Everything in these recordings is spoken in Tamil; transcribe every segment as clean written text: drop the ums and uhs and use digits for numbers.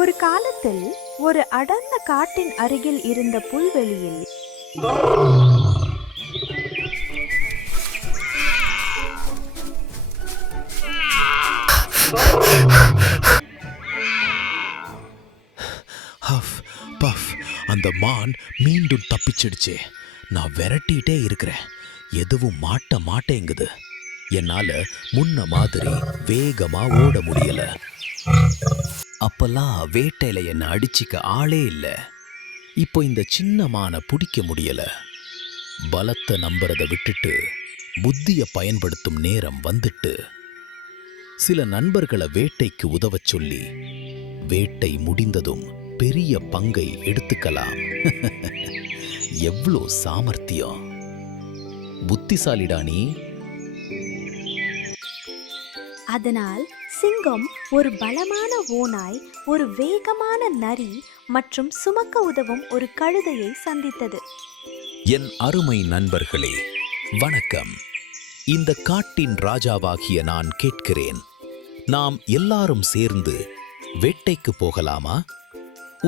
ஒரு காலத்தில் ஒரு அடர்ந்த காட்டின் அருகில் இருந்த புல்வெளியில் ஹஃப் பஃப் அந்த மான் மீண்டும் தப்பிச்சிடுச்சே. நான் விரட்டிட்டே இருக்கிறேன், எதுவும் மாட்டேங்குது. என்னால முன்ன மாதிரி வேகமா ஓட முடியல. அப்பெல்லாம் வேட்டையில என்ன அடிச்சிக்க ஆளே இல்ல. இப்போ இந்த சின்ன மானை பிடிக்க முடியல. பலத்தை நம்புறதை விட்டுட்டு புத்திய பயன்படுத்தும் நேரம் வந்துட்டு. சில நண்பர்களை வேட்டைக்கு உதவச் சொல்லி, வேட்டை முடிந்ததும் பெரிய பங்கை எடுத்துக்கலாம். எவ்வளோ சாமர்த்தியம்! புத்திசாலிடா நீ. அதனால் சிங்கம் ஒரு பலமான ஓநாய், ஒரு வேகமான நரி மற்றும் சுமக்க உதவும் ஒரு கழுதையை சந்தித்தது. என் அருமை நண்பர்களே, வணக்கம். இந்த காட்டின் ராஜாவாகிய நான் கேட்கிறேன், நாம் எல்லாரும் சேர்ந்து வேட்டைக்கு போகலாமா?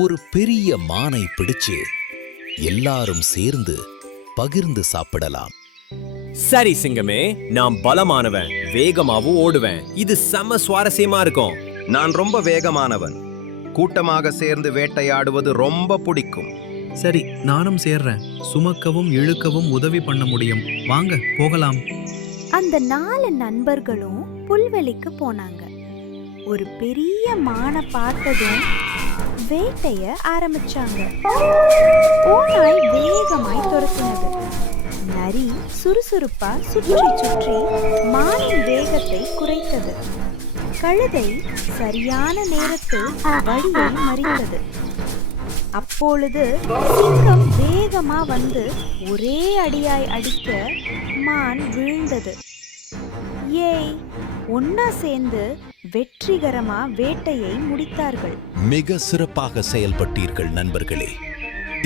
ஒரு பெரிய மானை பிடிச்சு எல்லாரும் சேர்ந்து பகிர்ந்து சாப்பிடலாம். சரி சிங்கமே, நான் பலமானவன், வேகமாவும் ஓடுவேன். இது செம சுவாரஸ்யமா இருக்கும். நான் ரொம்ப வேகமானவன், கூட்டமாக சேர்ந்து வேட்டையாடுவது ரொம்ப பிடிக்கும். சரி, நானும் சேர்றேன். சுமக்கவும் இழுக்கவும் உதவி பண்ண முடியும். வாங்க போகலாம். அந்த 4 நண்பர்களும் புல்வெளிக்கு போனாங்க. ஒரு பெரிய மானை பார்த்ததும் வேட்டைய ஆரம்பிச்சாங்க. ஓநாய் வேகமாய் துரத்தினது. நரி சுறுசுறுப்பா சுற்றி மானின் வேகத்தை குறைத்தது. கழுதை சரியான நேரத்தில் வழியை மறித்தது. அப்பொழுது சிங்கம் வேகமா வந்து ஒரே அடியாய் அடிக்க மான் வீழ்ந்தது. ஏய், ஒன்னா சேர்ந்து வெற்றிகரமா வேட்டையை முடித்தார்கள். மிக சிறப்பாக செயல்பட்டீர்கள் நண்பர்களே.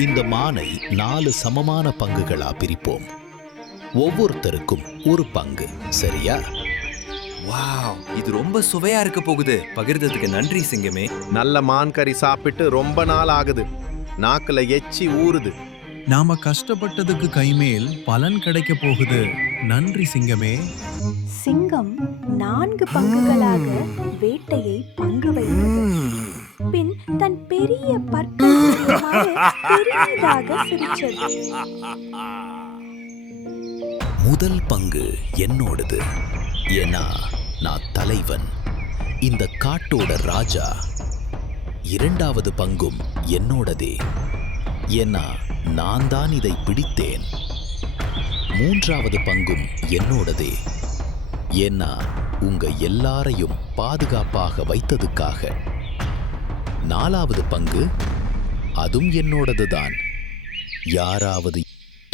இந்த மானை 4 சமமான பங்குகளா பிரிப்போம். ஒவ்வொருத்தருக்கும் ஒரு பங்கு, சரியா? வாவ், இது ரொம்ப சுவையா இருக்க போகுது. பகிர்ந்ததுக்கு நன்றி சிங்கமே. நல்ல மான் கறி சாப்பிட்டு ரொம்ப நாள் ஆகுது, நாக்குல எச்சி ஊறுது. நாம கஷ்டப்பட்டதுக்கு கைமேல் பலன் கிடைக்க போகுது. நன்றி சிங்கமே. சிங்கம் 4 பங்குகளாக வேட்டையை பங்கு வைத்தது. பின் தன் பெரிய பற்கள் பெரியதாக சிரிச்சது. முதல் பங்கு என்னோடது, ஏன்னா நான் தலைவன், இந்த காட்டோட ராஜா. 2வது பங்கும் என்னோடதே, ஏன்னா நான் தான் இதை பிடித்தேன். 3வது பங்கும் என்னோடதே, ஏன்னா உங்க எல்லாரையும் பாதுகாப்பாக வைத்ததுக்காக. 4வது பங்கு அதுவும் என்னோடதுதான். யாராவது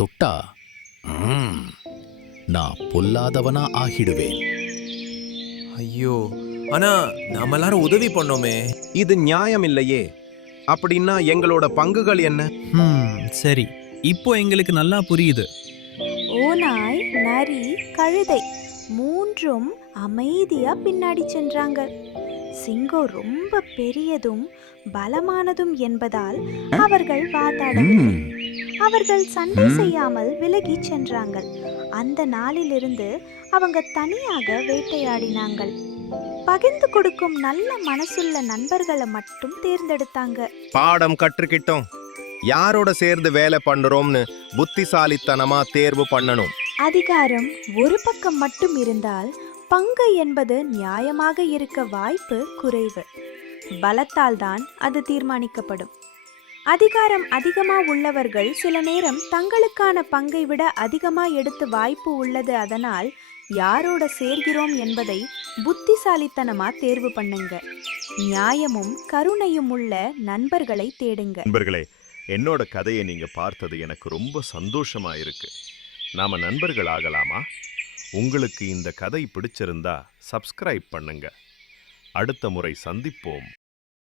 தொட்டா நான் பொல்லாதவனா ஆகிடுவேன். ஐயோ, ஆனா நாம எல்லாரும் உதவி பண்ணோமே. இது நியாயம் இல்லையே. அப்படின்னா எங்களோட பங்குகள் என்ன? சரி, இப்போ எங்களுக்கு நல்லா புரியுது. ஓநாய், நரி, கழுதை 3ம் அமைதியா பின்னாடி சென்றாங்க. சிங்கம் ரொம்ப பெரியதும் பலமானதும் என்பதால் அவர்கள் வாதாடவில்லை. அவர்கள் சண்டை செய்யாமல் விலகி சென்றாங்க. அந்த நாளிலிருந்து அவங்க தனியாக வேட்டையாடினாங்கள். பகிர்ந்து கொடுக்கும் நல்ல மனசுள்ள நண்பர்களை மட்டும் தேர்ந்தெடுத்தாங்க. பாடம் கற்றுக்கிட்டோம். யாரோட சேர்ந்து வேலை பண்றோம்னு புத்திசாலித்தனமா தேர்வு பண்ணணும். அதிகாரம் ஒரு பக்கம் மட்டும் இருந்தால் பங்கு என்பது நியாயமாக இருக்க வாய்ப்பு குறைவு. பலத்தால் தான் அது தீர்மானிக்கப்படும். அதிகாரம் அதிகமா உள்ளவர்கள் சில நேரம் தங்களுக்கான பங்கை விட அதிகமா எடுத்து வாய்ப்பு உள்ளது. அதனால் யாரோட சேர்கிறோம் என்பதை புத்திசாலித்தனமா தேர்வு பண்ணுங்க. நியாயமும் கருணையும் உள்ள நண்பர்களை தேடுங்க. நண்பர்களே, என்னோட கதையை நீங்க பார்த்தது எனக்கு ரொம்ப சந்தோஷமா இருக்கு. நாம நண்பர்கள் ஆகலாமா? உங்களுக்கு இந்த கதை பிடிச்சிருந்தா சப்ஸ்கிரைப் பண்ணுங்க. அடுத்த முறை சந்திப்போம்.